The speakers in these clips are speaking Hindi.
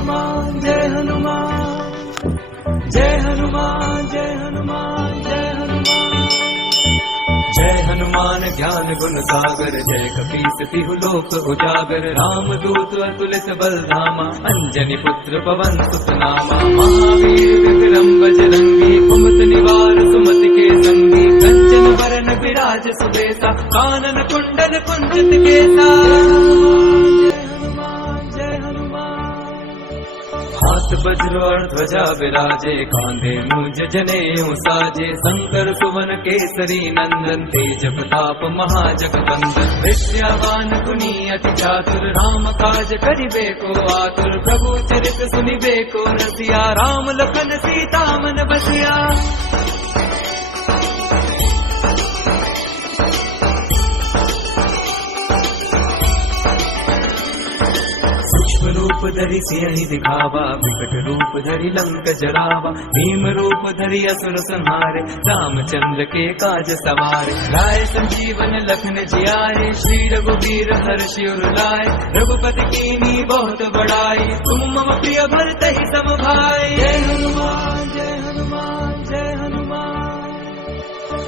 हनुमान जय हनुमान जय हनुमान जय हनुमान जय हनुमान जय हनुमान ज्ञान गुण सागर जय कपीस तिहु लोक उजागर राम दूत अतुलित बलधामा अंजनी पुत्र पवन सुत नामा महावीर विक्रम बजरंगी कुमति निवार सुमति के संगी कंचन वरण विराज सुबेसा कानन कुंडल कुंचित केसा हाथ वज्र और ध्वजा विराजे कांधे मुझ जनेऊ साजे शंकर सुवन केसरी नंदन तेज प्रताप महाजगवंदन विद्यावान गुणी अति चातुर राम काज करिबे को आतुर प्रभु चरित सुनिबे को रसिया राम लखन सीता मन बसिया रूप धरि सियहि दिखावा विकट रूप धरि लंक जरावा भीम रूप धरि असुर संहारे रामचंद्र के काज सवारे लाए संजीवन लखन जियारे श्री रघुवीर हर्षि उर लाए रघुपति कीन्ही बहुत बड़ाई तुम मम प्रिय भरतहि सम भाई जय हनुमान जय हनुमान जय हनुमान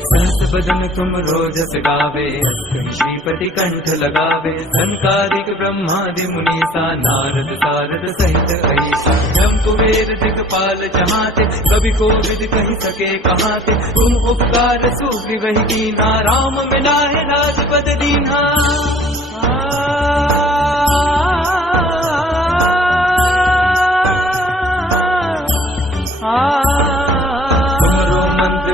सहस बदन तुम रोजस गावे श्रीपति कंठ लगावे संकादिक ब्रह्मादि मुनीसा नारद सारद सहित ऐसा जम कुबेर दिगपाल जहाते कभी कोविद कही सके कहाते तुम उपकार सुग्रीव कीन्हा राम मिलाए राजपद दीन्हा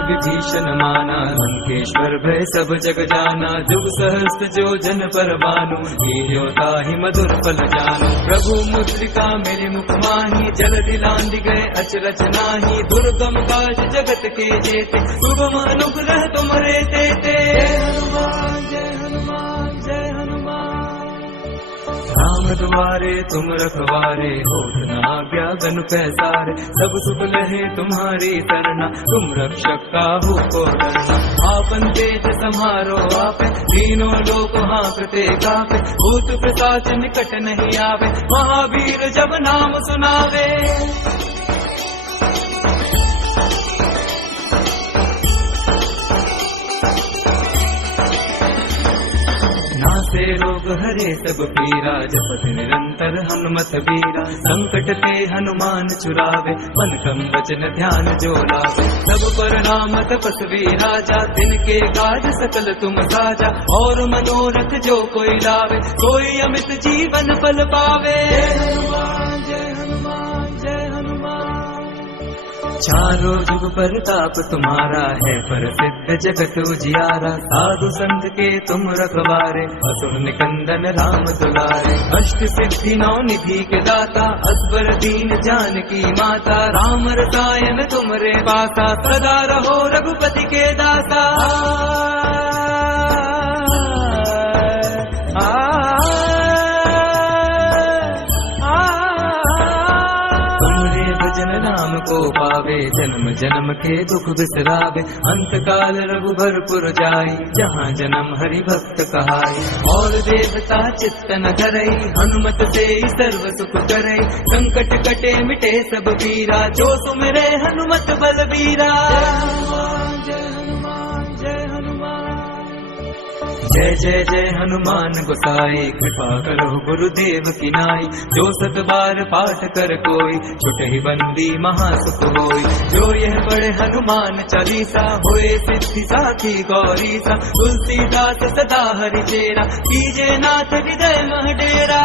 विभीषण माना लंकेश्वर भय सब जग जाना जुग सहस्त्र जो जन पर बानु लील्योता ही मधुर फल जानु प्रभु मुद्रिका मेरे मुख माही जल दिलांदी गए अचरज नाही दुर्गम काज जगत के जेते शुभम अनुग्रह तुम्हारे तेते जय हनुमान जय हनुमान जय हनुमान राम द्वारे तुम रखवारे होत न आज्ञा गनु पैसारे सब सुख लहे तुम्हारी सरना तुम रक्षक काहू को डरना आपन तेज सम्हारो आपे तीनों लोक हाँकते कापे भूत पिशाच निकट नहीं आवे महावीर जब नाम सुनावे नासे रोग हरे सब पीरा जपत निरंतर हनुमत बीरा संकट ते हनुमान छुड़ावे मन क्रम वचन ध्यान जो लावे सब पर नाम तपस्वी राजा तिनके काज सकल तुम साजा और मनोरथ जो कोई लावे कोई अमित जीवन फल पावे जय हनुमान जय हनुमान जय हनुमान चारों जुग परताप तुम्हारा है प्रसिद्ध जगत उजियारा साधु संत के तुम रखवारे असुर निकंदन राम दुलारे अष्ट सिद्धि नौ निधि के दाता असबर दीन जानकी माता राम रसायन तुमरे पासा सदा रहो रघुपति के दासा जन नाम को पावे जन्म जन्म के दुख बिसरावे अंत काल रघुबरपुर जाई जहाँ जन्म हरि भक्त कहाई और देवता चित्त न धरई हनुमत से सर्व सुख करई संकट कटे मिटे सब पीरा जो सुमिरे हनुमत बलबीरा जय जय जय हनुमान गोसाई कृपा करो गुरुदेव की नाई जो सत बार पाठ कर कोई छुटहि बंदी महासुख होई जो यह पढ़े हनुमान चालीसा होए सिद्धि साखी गौरी सा तुलसीदास सदा हरि चेरा कीजे नाथ हृदय मह डेरा।